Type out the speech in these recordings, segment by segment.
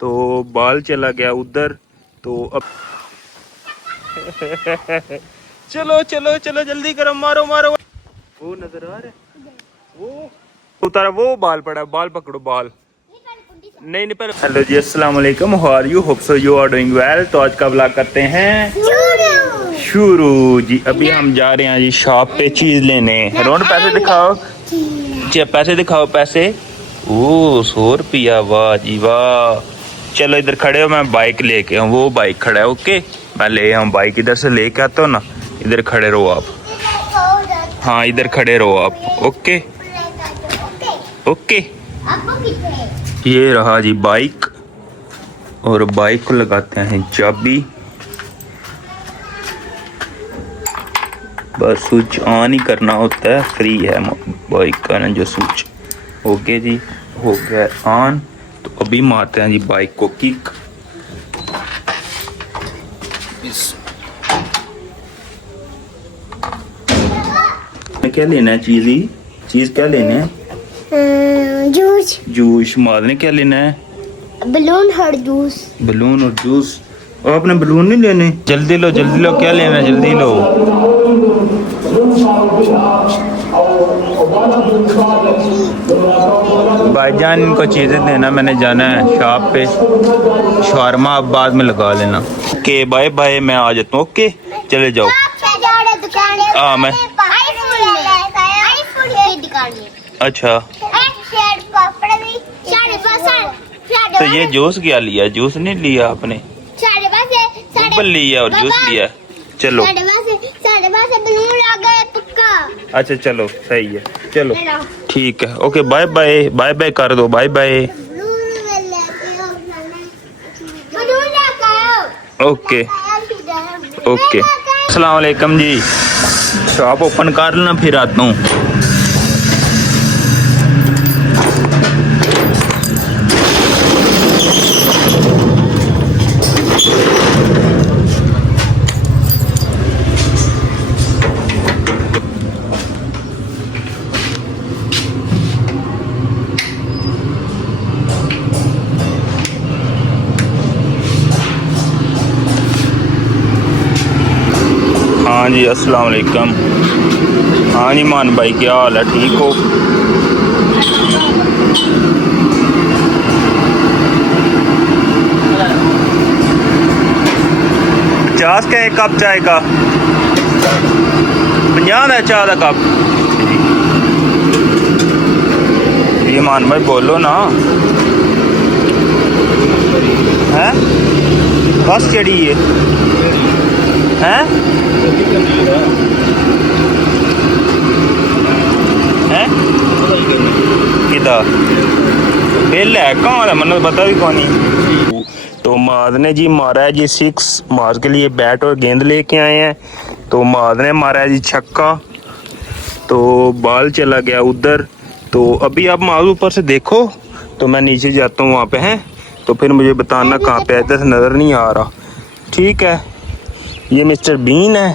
तो बाल चला गया उधर। तो अब चलो चलो चलो जल्दी करो, मारो मारो। वो नजर आ रहा है, वो उतारा, वो बाल पड़ा, बाल पकड़ो, बाल नहीं नहीं पहले। हेलो जी, अस्सलाम वालेकुम, how are you, hope so you are doing well. तो आज का व्लॉग करते हैं शुरू जी। अभी हम जा रहे हैं जी शॉप पे चीज लेने। रोड पैसे दिखाओ जी, पैसे दिखाओ, पैसे। ओ 100 रुपया, वाह जी वाह। चलो इधर खड़े हो, मैं बाइक लेके आऊँ, वो बाइक खड़ा है, ओके मैं ले आऊँ बाइक, इधर से लेके आता हूँ ना। इधर खड़े रहो आप, हाँ इधर खड़े रहो आप, ओके ओके। ये रहा जी बाइक, और बाइक को लगाते हैं चाबी, बस स्विच ऑन ही करना होता है, फ्री है बाइक का ना जो स्विच। ओके जी, हो गया ऑन। तो अभी मारते हैं जी बाइक को किक। क्या लेना है चीज क्या लेना है? जूस। जूस मारने क्या लेना है? बलून और जूस। बलून और जूस। और अपने बलून नहीं लेने? जल्दी लो जल्दी लो, क्या लेना है जल्दी लो। भाईजान इनको चीजें देना, मैंने जाना है शॉप पे, शवारमा आप बाद में लगा लेना। ओके बाय बाय, मैं आ जाता हूँ, ओके चले जाओ। हाँ मैं, अच्छा तो ये जूस क्या लिया? जूस नहीं लिया आपने? ऊपर लिया और जूस लिया, चलो अच्छा चलो सही है, चलो ठीक है, okay bye bye, bye bye कर दो, बाय बाय, ओके ओके। अस्सलाम वालेकुम जी, शॉप ओपन कर लेना फिर आता हूँ। हाँ जी अस्सलाम वालेकुम। हाँ जी मान भाई क्या हाल है, ठीक हो? पचास का एक कप चाय का, 50 है चाय का कप। ये मान भाई बोलो ना, हैं बस चढ़ी है किदा बिल है कहाँ है, मतलब पता भी कौन नहीं। तो माद ने जी मारा है जी 6, माद के लिए बैट और गेंद लेके आए हैं। तो माद ने मारा है जी छक्का, तो बाल चला गया उधर। तो अभी आप माद ऊपर से देखो, तो मैं नीचे जाता हूँ वहाँ पे हैं, तो फिर मुझे बताना कहाँ पे है, इधर से नज़र नहीं आ रहा, ठीक है। ये मिस्टर बीन है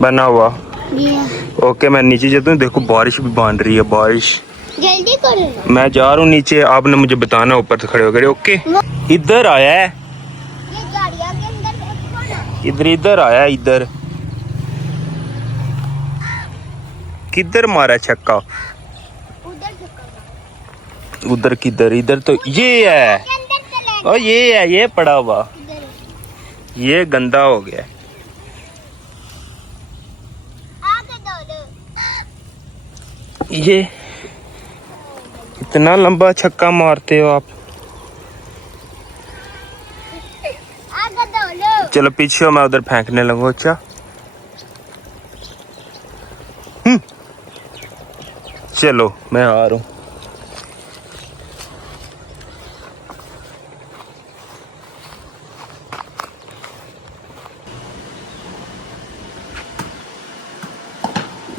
बना हुआ, ओके मैं नीचे जाता हूँ। देखो बारिश भी बन रही है, बारिश, जल्दी करो, मैं जा रहा हूँ नीचे, आपने मुझे बताना ऊपर से खड़े होकर, ओके। इधर आया है, ये गाड़ियाँ के अंदर इधर इधर आया है, इधर किधर मारा छक्का? उधर किधर? इधर तो ये है, और ये है, ये पड़ा हुआ, ये गंदा हो गया। ये इतना लंबा छक्का मारते हो आप? चलो पीछे हो, मैं उधर फेंकने लगूं, अच्छा चलो मैं आ रहा हूँ।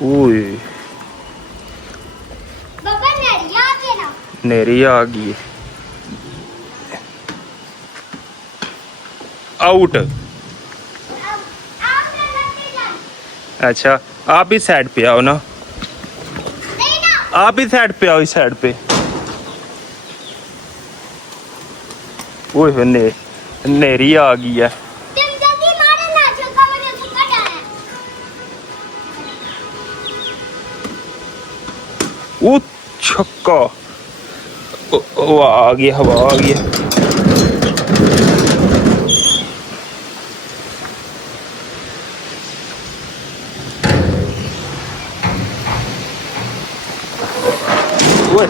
ओए नेरी आ गई, आउट। अच्छा आप ही साइड पे आओ ना, आप ही साइड पे आओ, इस साइड पे। ओए होए नेरी आ गई है। तुम जल्दी मारो ना, छक्का मुझे छक्का जाना है। ओ छक्का, ओ आ गया, हवा आ गया। ओए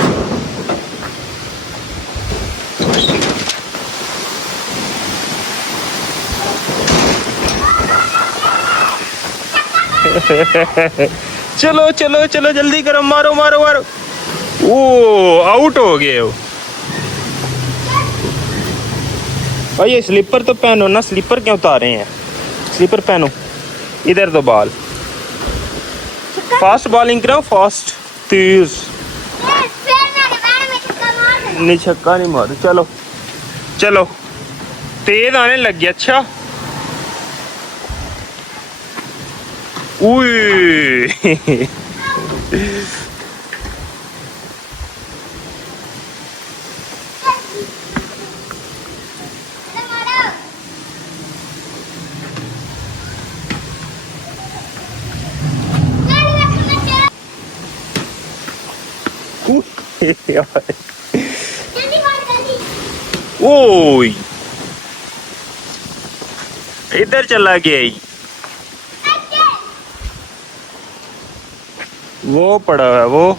चलो चलो चलो जल्दी करो, मारो मारो मारो। ओ आउट हो गए हो भाई। ये स्लीपर तो पहनो ना, स्लीपर क्यों उतारे हैं? स्लीपर पहनो। इधर तो बॉल, फास्ट बॉलिंग करो, फास्ट तेज। फिर मेरे पैर में छक्का मार देना। नहीं छक्का नहीं मारो। चलो चलो, तेज आने लग गया। अच्छा उई ओए इधर चला गया ही। वो पड़ा हुआ है, वो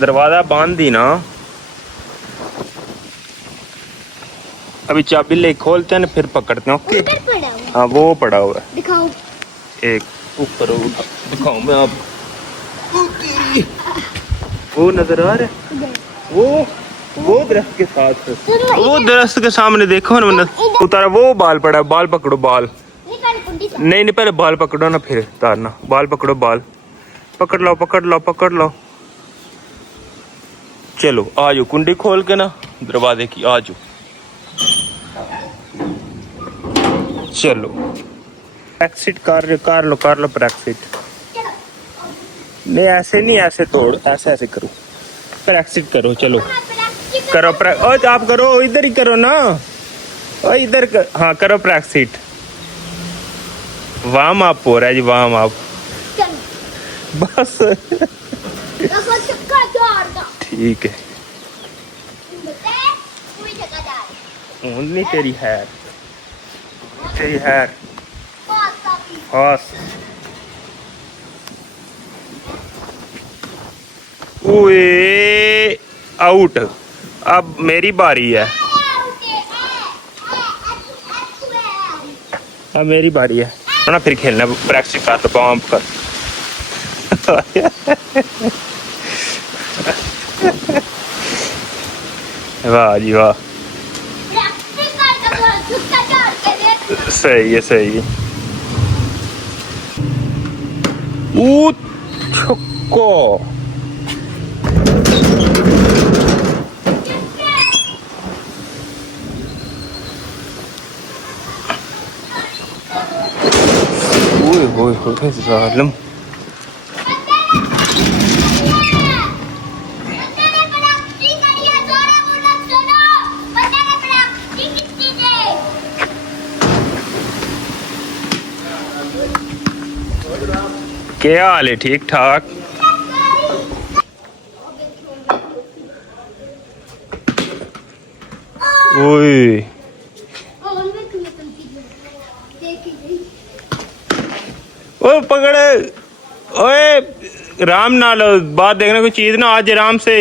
दरवाजा बांध दी ना। अभी चाबी ले खोलते हैं ना, फिर पकड़ते हैं। ओके उधर पड़ा हुआ है। हाँ वो पड़ा हुआ है। दिखाओ। एक ऊपर दिखाऊं मैं आप। वो नजर आ रहा है, उधर। वो दरख्त के साथ, वो दरख्त के सामने देखो ना। उतारा वो बाल पड़ा है, बाल पकड़ो बाल। नहीं पहले कुंडी से। नहीं नहीं पहले बाल पकड़ो ना, फिर तारना। बाल पकड़ो, बाल पकड़ लो पकड़ लो पकड़ लो। चलो आ जाओ, कुंडी खोल के ना दरवाजे की आ जाओ। चलो एक्सिट कर लो पर एक्सिट। नहीं ऐसे नहीं, ऐसे तोड़, ऐसे ऐसे करो, पर एक्सिट करो। चलो करो ओ आप करो, इधर ही करो ना। ओ इधर हाँ करो प्रैक्सिट। वार्म अप हो रहा है जी, वार्म अप बस। ठीक है ओनली तेरी हैर, तेरी हैर फास्ट। ओए आउट। अब मेरी बारी है, अब मेरी बारी है ना। फिर खेलना प्रैक्टिस कर, बॉम्ब कर। वाह जी वाह, सही है सही है। ओ छक्का, ओए होए होए जालिम। क्या हाल है? ठीक ठाक। ओए ओए पकड़, ओए राम नाल बात देखना, कोई चीज ना आज आराम से।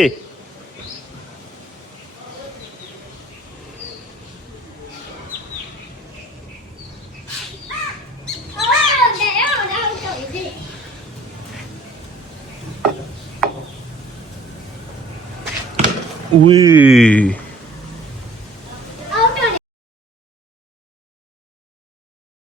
उई